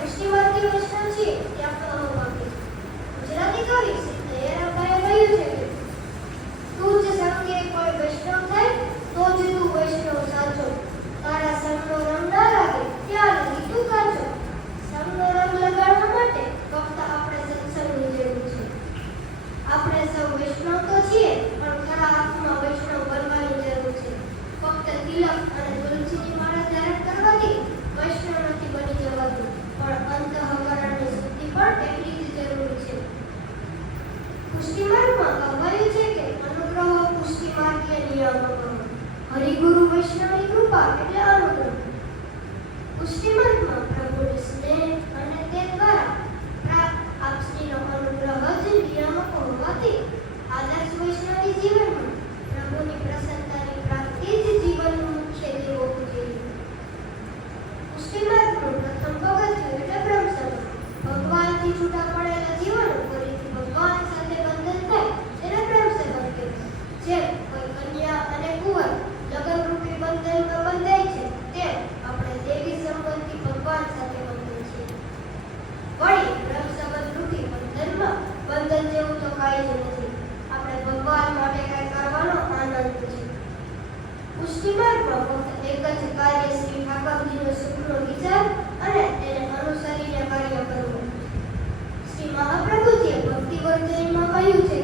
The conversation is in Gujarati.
પુષ્ટિમાર્ગી વૈષ્ણવ છીએ તે આપણો અનુભવ ગુજરાતી કવિ શ્રી દયારામભાઈએ કહ્યું છે કે તું જ સંગે કોઈ વૈષ્ણવ થાય તો જ તું વૈષ્ણવ સાચો, તારા સંગનો રંગ ના લાગે ત્યાં લગી તું કાચો. સંગનો રંગ લગાડવા માટે ફક્ત આપણે સત્સંગની જરૂર છે. આપણે સૌ વૈષ્ણવ તો છીએ પણ ખરા અર્થમાં વૈષ્ણવ બનવાની જરૂર છે. ફક્ત તિલક અને તુલસીની માળા ધારણ કરવાથી વૈષ્ણવ નથી બની જવાતું, પણ અંતઃકરણની શુદ્ધિ પણ એટલી જ જરૂરી છે. પુષ્ટિમાર્ગમાં કહેવાયું છે કે અનુગ્રહ પુષ્ટિમાર્ગીય નિયામકો, હરિગુરુ વૈષ્ણવની કૃપા એટલે અનુગ્રહ. પુષ્ટિમાર્ગમાં પ્રભુની સ્નેહ અને તે દ્વારા પ્રાપ્ત આપશ્રીનો અનુગ્રહ જ નિયામકો હોવાથી આદર્શ વૈષ્ણવી જીવનમાં પ્રભુની પ્રસન્નતાની પ્રાપ્તિ જ જીવનનું મુખ્ય ધ્યેય હોવું જોઈએ. પુષ્ટિમાર્ગનું પ્રથમ પગથિયું એટલે બ્રહ્મસમાજ. ભગવાનથી છૂટા પડેલા જીવનો ફરીથી ભગવાન સાથે બંધન થાય તેને બ્રહ્મસમાજ કહેવાય. જેમ કોઈ કન્યા અને કુંવર લગ્નરૂપી બંધનમાં બંધાય છે તેમ આપણે દેવી સંબંધી ભગવાન સાથે બંધાય છીએ. વળી બ્રહ્મસમાજ રૂપી બંધનમાં બંધન જેવું તો કાંઈ જ નથી. આપણે ભગવાન માટે કંઈ કરવાનો આનંદ છે. પુષ્ટિમાર્ગમાં ફક્ત એક જ કાર્ય શ્રી ઠાકોરજીનો સુખનો વિચાર અને તેને અનુસરીને કાર્ય કરવું. શ્રી મહાપ્રભુજીએ ભક્તિ વર્જનમાં કહ્યું છે